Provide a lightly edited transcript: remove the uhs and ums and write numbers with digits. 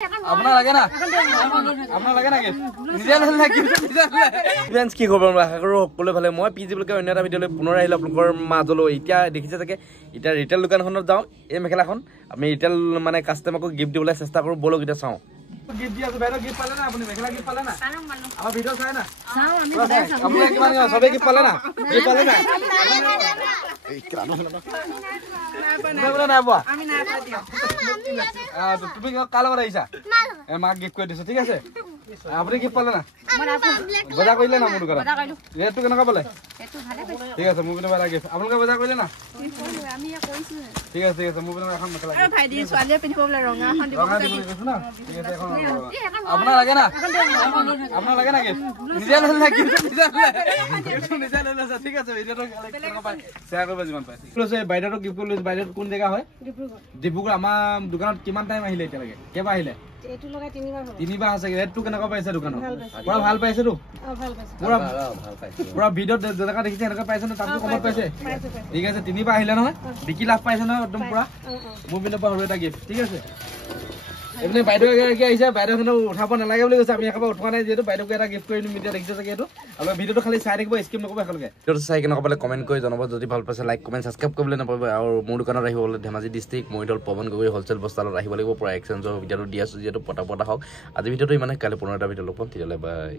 আপনাৰ লাগে না আপনাৰ লাগে না নিজে লাগে ফ্ৰেন্ডস কি খবৰ মই আশা কৰো সকলোৱে ভালে মই পিজি বলকে অন্য এটা ভিডিঅ'লৈ পুনৰ আহিলো আপোনালোকৰ মাজলৈ এতিয়া দেখিছে চাগে এতিয়া ৰিটেল দোকানখনত যাওঁ এই মেখেলাখন আমি ৰিটেল মানে কাস্টমাৰক গিফট দিবলৈ চেষ্টা কৰো বলক এতিয়া চাওঁ গিফট দি আছে বাইদেউ গিফট পালে না আপুনি মেখেলা গিফট পালে না আমাৰ ভিডিঅ' চাই না চাওঁ আমি আপুনি কিমান সবে গিফট পালে না গিফট পালে না এই ক্ৰানো না বাবা আমি না দিও তুমি কাল বাৰ আহিছা মাক গিফট কৰি দিছো ঠিক আছে আপুনি গিফট পালে না বজাৰ কৰিলে না মোৰ দোকানত ৰেটটো কেনেকুৱা পালে এটো ভালে পাইছে ঠিক আছে মোৰ বিনা বাৰ গিফট আপোনালোকে বজাৰ কৰিলে না আমি কৰিছো ঠিক আছে মোৰ বিনা এখন মেখেলা আৰু ভাই দি ছোৱালীয়ে পিন্ধিব বলে ৰঙা এখন দিব না ঠিক আছে এখন আপোনাৰ লাগে না আপোনাৰ লাগে না গিফট নিজে লৈ গিফট নিজে লৈ লৈছে ঠিক আছে ভিডিঅ'টো কেনেকুৱা পায় শেয়াৰ কৰিব যিমান পায় ক্লোজ বাইদেউক গিফট কৰিলো বাইদেউ কোন জেগা হয় ডিব্ৰুগড় আমাৰ দোকানত কিমান টাইম আহিলে এতিয়ালৈকে কেবা আহিলে এটো লগাই তিনিবাৰ আছে ৰেটটো কেনেকুৱা পাইছে দোকানত পুৰা ভাল পাইছে তো ভাল পাইছে পুৰা ভিডিঅ'ত যেনেকা দেখিছে এনেকা পাইছে না তাতকৈ কমত পাইছে ঠিক আছে তিনিবাৰ আহিলে নহয় বিকি লাভ পাইছে নহয় একদম পুৰা মোৰ পিনৰ পৰা সৰু এটা গিফট ঠিক আছে এনে বাইদেউ কি আহিছে বাইদেউখনো উঠাব নালাগে বুলি কৈছে আমি একেবাৰে উঠোৱা নাই যিহেতু বাইদেউক এটা গিফট কৰি দিম এতিয়া দেখিছে চাগে এইটো আৰু ভিডিঅ'টো খালি চাই থাকিব স্কিপ নকৰিব একেলগে ভিডিঅ'টো চাই কেনেকুৱা পালে কমেণ্ট কৰি জনাব যদি ভাল পাইছে লাইক কমেণ্ট ছাবস্ক্ৰাইব কৰিবলৈ নাপাব আৰু মোৰ দোকানত আহিব হ'লে ধেমাজি ডিষ্ট্ৰিক্ট মৰিদল পৱন গগৈ হ'লচেল বস্তালত আহিব লাগিব পুৰা এক্সচেঞ্জৰ ভিডিঅ'টো দি আছোঁ যিহেতু পটা হওক আজি ভিডিঅ'টো ইমানে কাইলৈ পুনৰ এটা ভিডিঅ' লগ পাম তেতিয়ালৈ বাই